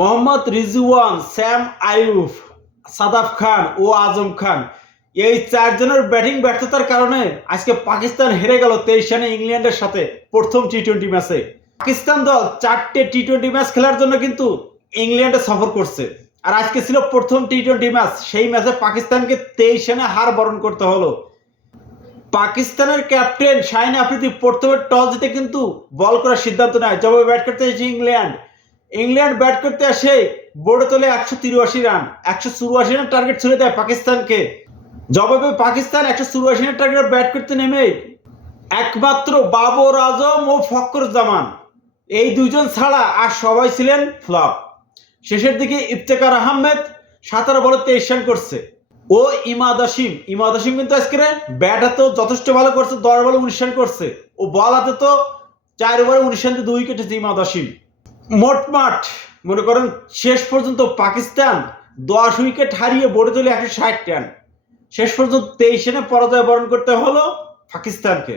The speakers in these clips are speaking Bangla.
মোহাম্মদ রিজওয়ান, স্যাম আইয়ুব সাদাফ খান ও আজম খান। এই চারজনের ব্যাটিং ব্যর্থতার কারণে আজকে পাকিস্তান হেরে গেল তেইশ রানে ইংল্যান্ডের সাথে প্রথম টি টোয়েন্টি ম্যাচে। পাকিস্তান দল চারটে টি টোয়েন্টি ম্যাচ খেলার জন্য কিন্তু ইংল্যান্ডে সফর করছে। আর আজকে ছিল প্রথম টি টোয়েন্টি ম্যাচ, সেই ম্যাচে পাকিস্তানকে তেইশ রানে হার বরণ করতে হলো। পাকিস্তানের ক্যাপ্টেন শাহিন আফ্রিদি প্রথমে টস জিতে কিন্তু বল করার সিদ্ধান্ত নেয়। জবাবে ব্যাট করতে ইংল্যান্ড। ইংল্যান্ড ব্যাট করতে আসে, বোর্ডে তোলে একশো তিরাশি রান, একশো চুরাশি রান টার্গেট ছুড়ে দেয় পাকিস্তানকে। জবাবে পাকিস্তান একশো চুরাশি রান টার্গেট ব্যাট করতে নেমে একমাত্র বাবর আজম ও ফকর জামান এই দুজন ছাড়া আর সবাই ছিলেন ফ্লপ। শেষের দিকে ইফতেকার আহমেদ সাতারো বলে তেইশ রান করছে। ও ইমাদ আসিম ইমাদ আসিম কিন্তু আজকে ব্যাট হাতে যথেষ্ট ভালো করছে, দশ বলে উনিশ রান করছে। ও বল হাতে তো চার ওভারে উনিশ রান দুই উইকেটে ইমাদ আসিম মোটমাট, মনে করেন শেষ পর্যন্ত পাকিস্তান দশ উইকেট হারিয়ে বোর্ডে চলে একশো ষাট রান। শেষ পর্যন্ত তেইশ রানে পরাজয় বরণ করতে হলো পাকিস্তানকে।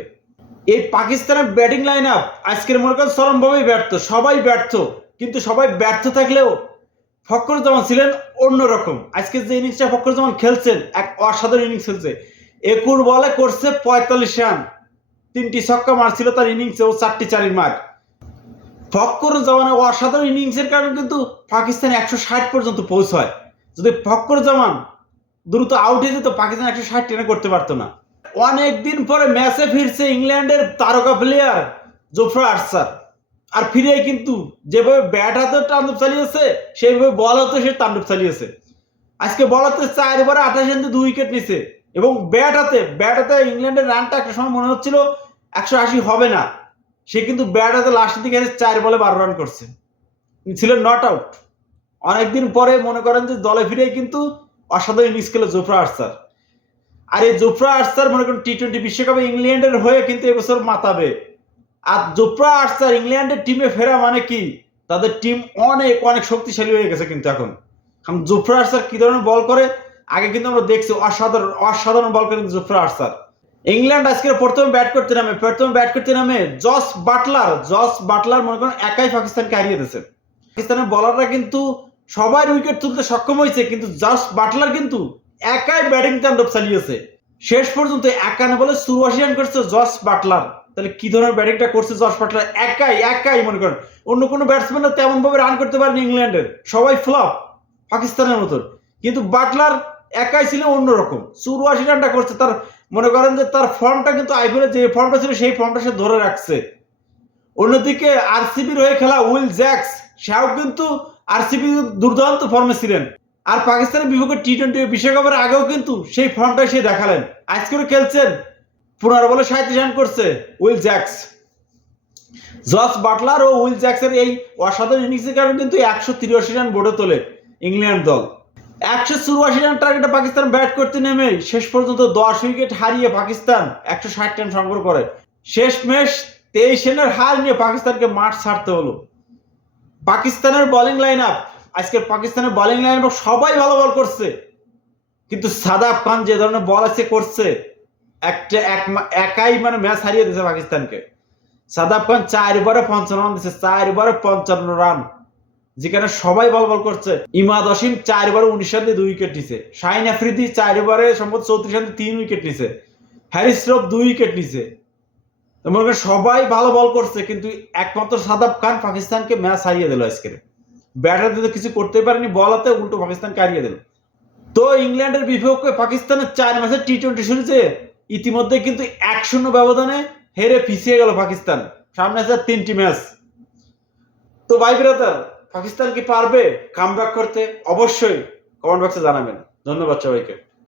এই পাকিস্তানের ব্যাটিং লাইন আপ আজকের মনে করেন চরমভাবেই ব্যর্থ, সবাই ব্যর্থ, কিন্তু সবাই ব্যর্থ থাকলেও ফখরুজ্জামান ছিলেন অন্যরকম। আজকে যে ইনিংসটা ফখরুজ্জামান খেলছেন, এক অসাধারণ ইনিংস খেলছে। একুর বলে করছে পঁয়তাল্লিশ রান। তিনটি ছক্কা মারছিল তার ইনিংসে ও চারটি চারির মার ফখরুজ্জামানের অসাধারণ ইনিংসের কারণে কিন্তু পাকিস্তান একশো ষাট পর্যন্ত পৌঁছায়। যদি ফখরুজ্জামান দ্রুত আউট হয়ে যেত, পাকিস্তান একশো ষাট টেনে করতে পারতো না। অনেক দিন পরে ম্যাচে ফিরছে ইংল্যান্ডের তারকা প্লেয়ার জোফরা আর্সার। আর ফিরে কিন্তু যেভাবে ব্যাট হাতে তাণ্ডব চালিয়েছে, সেইভাবে বল হাতে সে তাণ্ডব চালিয়েছে। আজকে বল হাতে চার আঠাশ রান দুই উইকেট নিছে। এবং ব্যাট হাতে ব্যাট হাতে ইংল্যান্ডের রানটা একটা সময় মনে হচ্ছিল একশো আশি হবে না। সে কিন্তু ব্যাট হাতে লাস্টের দিকে চার বলে বারো রান করছে। ছিল নট আউট অনেকদিন পরে মনে করেন যে দলে ফিরে কিন্তু অসাধারণ ইনিংস খেলো জোফরা আর্সার আর এই জোফরা আর্সার মনে করেন টি টোয়েন্টি বিশ্বকাপে ইংল্যান্ডের হয়ে কিন্তু এবছর মাতাবে। আর জোফরা আর্সার ইংল্যান্ডের টিমে ফেরা মানে কি? তাদের টিম অনেক অনেক শক্তিশালী হয়ে গেছে কিন্তু এখন। কারণ জোফরা আর্সার কি ধরনের বল করে? আগে কিন্তু আমরা দেখছি অসাধারণ অসাধারণ বল করে জোফরা আর্সার ইংল্যান্ড আজকে প্রথমে ব্যাট করতে নামে, প্রথমে ব্যাট করতে নামে জস বাটলার জস বাটলার মনে করেন একাই পাকিস্তানকে হারিয়ে দিয়েছে। পাকিস্তানের বলাররা কিন্তু সবাই উইকেট তুলতে সক্ষম হয়েছে, কিন্তু জস বাটলার কিন্তু একাই ব্যাটিং তাণ্ডব চালিয়েছে। শেষ পর্যন্ত একানে বলে চুরাশি রান করছে জস বাটলার। তাহলে কি ধরনের ব্যাটিংটা করছে জস বাটলার? একাই একাই মনে করেন। অন্য কোনো ব্যাটসম্যানরা তেমনভাবে রান করতে পারেনি ইংল্যান্ডের। সবাই ফ্লপ পাকিস্তানের মতন। কিন্তু বাটলার একাই ছিল অন্যরকম। চুরাশি রানটা করছে, তার মনে করেন যে তার ফর্মটা কিন্তু আইপিএলে যে ফর্মটা ছিল, সেই ফর্মটা সে ধরে রাখছে। অন্যদিকে আরসিবির হয়ে খেলা উইল জ্যাক্স, সেও কিন্তু আরসিবি দুর্দান্ত ফর্মে ছিলেন। আর পাকিস্তানের বিপক্ষে টি টোয়েন্টি বিশ্বকাপের আগেও কিন্তু সেই ফর্মটাই সে দেখালেন। আজকেও খেলছেন পনেরো বলে সাঁত্রিশ রান করছে উইল জ্যাক্স। জস বাটলার ও উইল জ্যাক্সের এই অসাধারণ ইনিংসের কারণে কিন্তু একশো তিরাশি রান বোর্ডে তোলে ইংল্যান্ড দল। একশো চুরাশি রান টার্গেটে পাকিস্তান ব্যাট করতে নেমে শেষ পর্যন্ত দশ উইকেট হারিয়ে পাকিস্তান একশো ষাট রান সংগ্রহ করে। শেষ ম্যাচ তেইশ রানের হার নিয়ে পাকিস্তানকে মাঠ ছাড়তে হলো। পাকিস্তানের বোলিং লাইন আপ আজকের পাকিস্তানের বোলিং লাইন আপ সবাই ভালো বল করছে। কিন্তু সাদাব খান যে ধরনের বল আছে, করছে, একটা এক একাই মানে ম্যাচ হারিয়ে দিয়েছে পাকিস্তানকে। সাদাব খান চার ওভারে পঞ্চান্ন রান দিচ্ছে চার ওভারে পঞ্চান্ন রান যেখানে সবাই বল বল করছে। ইমাদ অসীম চার ওভারে উনিশ রান দুই উইকেট নিছে। শাহিন আফ্রিদি চার ওভারে সম্ভবত চৌত্রিশ রান তিন উইকেট নিছে। হ্যারিস রফ দুই উইকেট নিছে। মনে করেন সবাই ভালো বল করছে, কিন্তু একমাত্র সাদাব খান পাকিস্তানকে ম্যাচ হারিয়ে দিল আজকে ব্যাটার তো কিছু করতে পারেনি বল হাতে উল্টো পাকিস্তানকে হারিয়ে দিল। তো ইংল্যান্ডের বিপক্ষে পাকিস্তানের চার ম্যাচে টি টোয়েন্টি সিরিজে ইতিমধ্যে কিন্তু এক শূন্য ব্যবধানে হেরে পিছিয়ে গেল পাকিস্তান। সামনে আছে তিনটি ম্যাচ। তো ভাই ব্রাদার পাকিস্তান কি পারবে? কাম করতে? অবশ্যই কমেন্ট বক্সে জানাবেন। ধন্যবাদ সবাইকে।